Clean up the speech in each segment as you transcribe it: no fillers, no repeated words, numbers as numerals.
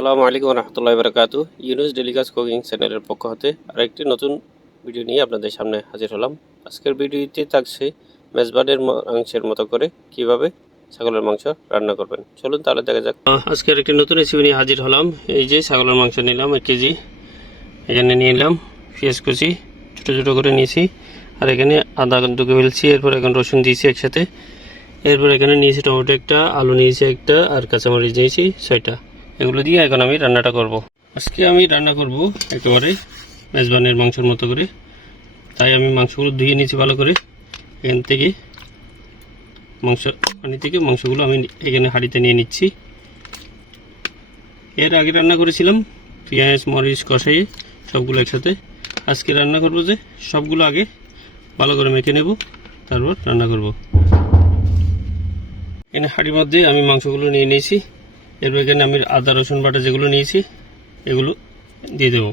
আসসালামু আলাইকুম রহমতুল্লাহি বারাকাতু। ইউনুস ডেলিকাস কুকিং চ্যানেলের পক্ষ হতে আরেকটি নতুন ভিডিও নিয়ে আপনাদের সামনে হাজির হলাম। আজকের ভিডিওতে থাকছে মেজবানের মাংসের মতো করে কিভাবে ছাগলের মাংস রান্না করবেন। চলুন তাহলে দেখা যাক। আজকের একটি নতুন রেসিপি নিয়ে হাজির হলাম। এই যে ছাগলের মাংস নিলাম 1 কেজি, এখানে নিয়ে নিলাম পেঁয়াজ কুচি ছোটো ছোটো করে নিয়েছি, আর এখানে আদা দুটো ফেলছি, এরপর এখন রসুন দিয়েছি একসাথে, এরপর এখানে নিয়েছি টমেটো একটা, আলু নিয়েছি একটা, আর কাঁচামরিচ নিয়েছি 6টা। এগুলো দিয়ে এখন আমি রান্নাটা করব। আজকে আমি রান্না করব একেবারে মেজবানের মাংসের মতো করে, তাই আমি মাংসগুলো ধুয়ে নিয়েছি ভালো করে। এখান থেকে পানি থেকে মাংসগুলো আমি এখানে হাঁড়িতে নিয়ে নিচ্ছি। এর আগে রান্না করেছিলাম পেঁয়াজ মরিচ কষাইয়ে সবগুলো একসাথে। আজকে রান্না করব যে সবগুলো আগে ভালো করে মেখে নেব, তারপর রান্না করব। এখানে হাঁড়ির মধ্যে আমি মাংসগুলো নিয়ে নিয়েছি। এরপর এখানে আমি আদা রসুন বাটা যেগুলো নিয়েছি এগুলো দিয়ে দেবো।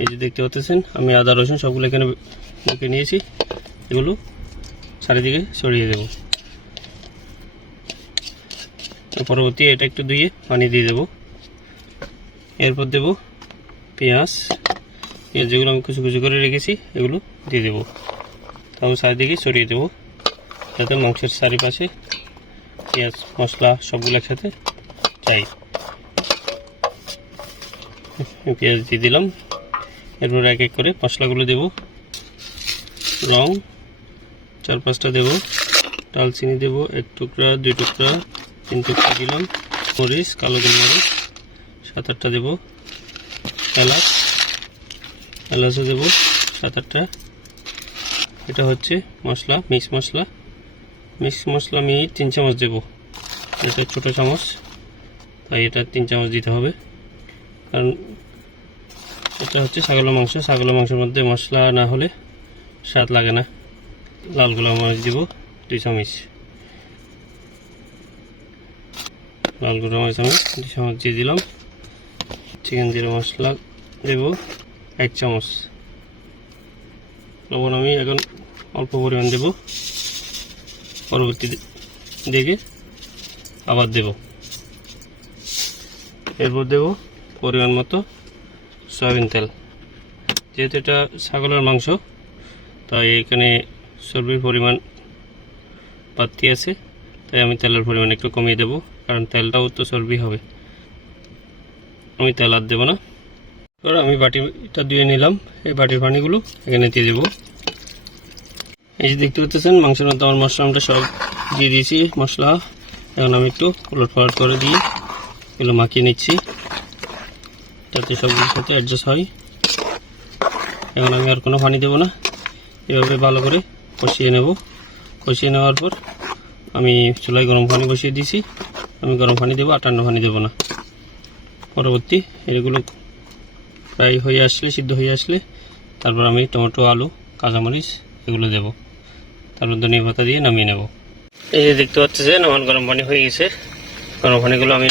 এই যে দেখতে পাচ্ছেন আমি আদা রসুন সবগুলো এখানে মেখে নিয়েছি, এগুলো চারিদিকে ছড়িয়ে দেব। পরবর্তী এটা একটু ধুয়ে পানি দিয়ে দেব। এরপর দেব পেঁয়াজ যেগুলো আমি কুচি কুচি করে রেখেছি এগুলো দিয়ে দেবো, তারপর চারিদিকে ছড়িয়ে দেবো যাতে মাংসের চারিপাশে পেঁয়াজ মশলা সবগুলো একসাথে চাই। পেঁয়াজ দিয়ে দিলাম। এরপর এক এক করে মশলাগুলো দেব। লং 4-5টা দেব, দারচিনি দেব 1 টুকরা 2 টুকরা 3 টুকরা দিলাম, মরিচ কালো গোলমরিচ 7-8টা দেব, এলাচও দেব 7-8টা। এটা হচ্ছে মশলা মিক্স মশলা আমি 3 চামচ দেব। এটা ছোটো চামচ, তাই এটা 3 চামচ দিতে হবে, কারণ এটা হচ্ছে ছাগলের মাংসের মধ্যে মশলা না হলে স্বাদ লাগে না। লাল গোলা মরিচ দিব 2 চামচ, লাল গোলা মরিচ আমি 2 চামচ দিয়ে দিলাম। চিকেন জিরা মশলা দেব 1 চামচ। লবণ আমি এখন অল্প পরিমাণ দেব, পরবর্তী দিকে আবার দেব। এরপর দেব পরিমাণ মতো সয়াবিন তেল। যেহেতু এটা ছাগলের মাংস তাই এখানে চর্বির পরিমাণ বাড়তি আছে, তাই আমি তেলের পরিমাণ একটু কমিয়ে দেব, কারণ তেলটাও তো চর্বি হবে। আমি তেল আর দেবো না। এবার আমি বাটিটা ধুয়ে নিলাম, এই বাটির পানিগুলো এখানে দিয়ে দেবো। এই যে দেখতে পাচ্ছেন মাংসের মধ্যে আমার মশলাটা সব দিয়ে দিয়েছি মশলা। এখন আমি একটু উলটপালট করে দিয়ে এগুলো মাখিয়ে নিচ্ছি যাতে সবগুলোর সাথে অ্যাডজাস্ট হয়। এখন আমি আর কোনো পানি দেবো না, এভাবে ভালো করে কষিয়ে নেব। কষিয়ে নেওয়ার পর আমি চুলায় গরম পানি বসিয়ে দিয়েছি, আমি গরম পানি দেবো, আর ঠান্ডা পানি দেবো না। পরবর্তী এগুলো প্রায় হয়ে আসলে সিদ্ধ হয়ে আসলে তারপর আমি টমেটো আলু কাঁচামরিচ এগুলো দেব, তারপর ধনিয়া পাতা দিয়ে নামিয়ে নেব। এই যে দেখতে পাচ্ছেন আমার গরম পানি হয়ে গেছে। গরম পানিগুলো আমি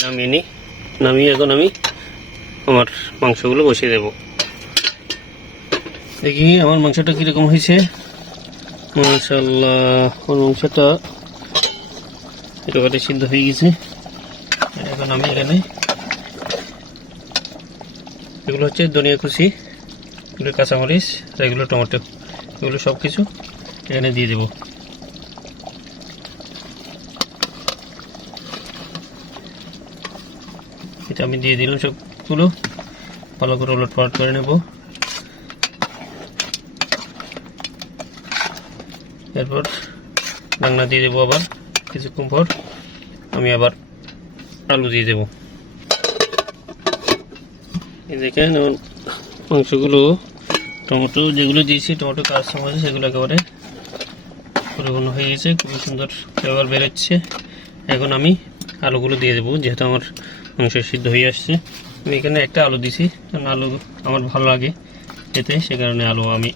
নামিয়ে এখন আমি আমার মাংসগুলো বসিয়ে দেব। দেখি আমার মাংসটা কীরকম হয়েছে। মাশাআল্লাহ, আমার মাংসটা একেবারে সিদ্ধ হয়ে গেছে। এখন আমি এখানে এগুলো হচ্ছে ধনিয়া কুচি, এগুলো কাঁচামরিচ, আর এগুলো টমেটো, এগুলো সব কিছু এখানে দিয়ে দেব। এটা আমি দিয়ে দিলাম সবগুলো, ভালো করে উলটপালট করে নেব। এরপর রান্না দিয়ে দেবো। আবার কিছুক্ষণ পর আমি আবার আলু দিয়ে দেব। এই দেখেন আমার মাংসগুলো টমেটো যেগুলো দিয়েছি, টমেটো কাঁচামরিচ সেগুলো একেবারে পরিপূর্ণ হয়ে গেছে, খুবই সুন্দর ফ্লেভার বেরোচ্ছে। এখন আমি আলুগুলো দিয়ে দেবো, যেহেতু আমার মাংস সিদ্ধ হয়ে আসছে। আমি এখানে একটা আলু দিছি, কারণ আলু আমার ভালো লাগে খেতে, সে কারণে আলু আমি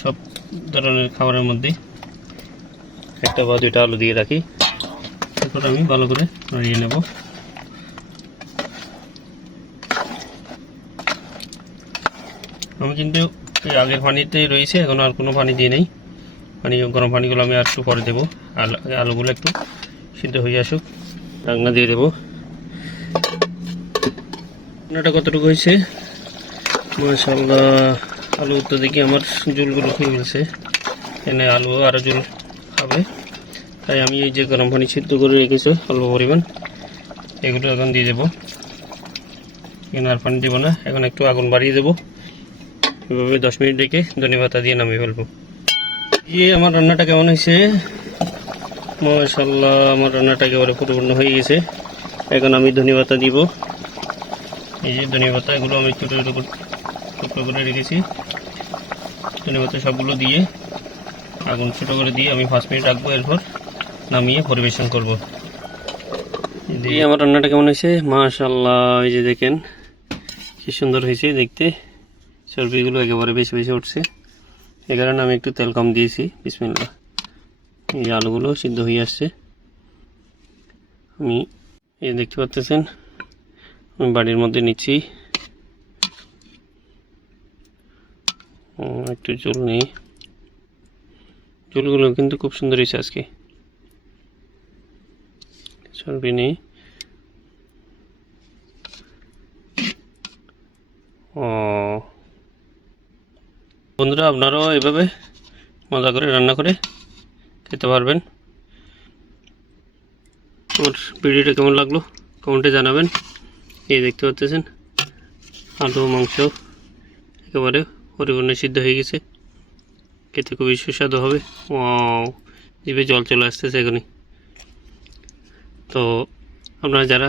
সব ধরনের খাবারের মধ্যে 1 বা 2টা আলু দিয়ে রাখি। তারপর আমি ভালো করে নাড়িয়ে নেব। আমি কিন্তু আগের পানিতেই রয়েছে, এখন আর কোনো পানি দিয়ে নেই। গরম পানিগুলো আমি আর একটু পরে দেবো। আলুগুলো একটু সিদ্ধ হয়ে আসুক, ঢাকনা দিয়ে দেবো। রান্নাটা কতটুকু হয়েছে মাশাআল্লাহ। আলু তো দেখি আমার ঝোলগুলো খেয়ে ফেলছে, এখানে আলু আরও ঝোল খাবে, তাই আমি এই যে গরম পানি সিদ্ধ করে রেখেছি অল্প পরিমাণ, এগুলো এখন দিয়ে দেবো। এখানে আর পানি দেবো না, এখন একটু আগুন বাড়িয়ে দেবো। এভাবে 10 মিনিট রেখে ধনেপাতা দিয়ে নামিয়ে ফেলবো। আমার রান্নাটা কেমন হয়েছে মাশাআল্লাহ, আমার রান্নাটা একেবারে পরিপূর্ণ হয়ে গেছে। এখন আমি ধনেপাতা দিব। এই যে ধনেপাতা, এগুলো আমি ছোটো ছোটো টুকরো করে রেখেছি। ধনেপাতা সবগুলো দিয়ে আগুন ছোটো করে দিয়ে আমি 5 মিনিট রাখবো, এরপর নামিয়ে পরিবেশন করব। এই আমার রান্নাটা কেমন হয়েছে মাশাআল্লাহ, এই যে দেখেন কি সুন্দর হয়েছে দেখতে, চর্বিগুলো একেবারে বেশি বেশি উঠছে, এ কারণে আমি একটু তেল কম দিয়েছি। বিসমিল্লাহ। এই আলুগুলো সিদ্ধ হয়ে আসছে, আমি এই দেখতে পাচ্ছেন আমি বাড়ির মধ্যে নিচ্ছি। একটু ঝোল নেই, ঝোলগুলো কিন্তু খুব সুন্দর হয়েছে আজকে, চর্বি নেই। বন্ধুরা আপনারাও এভাবে মজা করে রান্না করে খেতে পারবেন। আমার ভিডিওটা কেমন লাগলো কমেন্টে জানাবেন। এই দেখতে পাচ্ছেন আলু মাংস একেবারে পরিপূর্ণ সিদ্ধ হয়ে গেছে, খেতে খুবই সুস্বাদু হবে। জিভে জল চলে আসতেছে এখনই। তো আপনারা যারা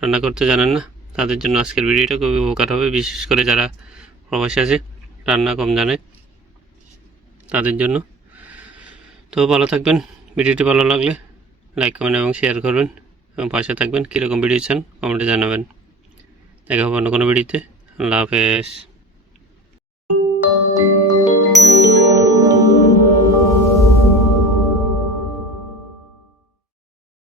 রান্না করতে জানেন না তাদের জন্য আজকের ভিডিওটা খুবই উপকার হবে, বিশেষ করে যারা প্রবাসী আছে রান্না কম জানে তাদের জন্য। তো ভালো থাকবেন, ভিডিওটি ভালো লাগলে লাইক কমেন্ট এবং শেয়ার করবেন এবং পাশে থাকবেন। কীরকম ভিডিও চান কমেন্টে জানাবেন। দেখা হবে অন্য কোনো ভিডিওতে। আল্লাহ হাফেজ।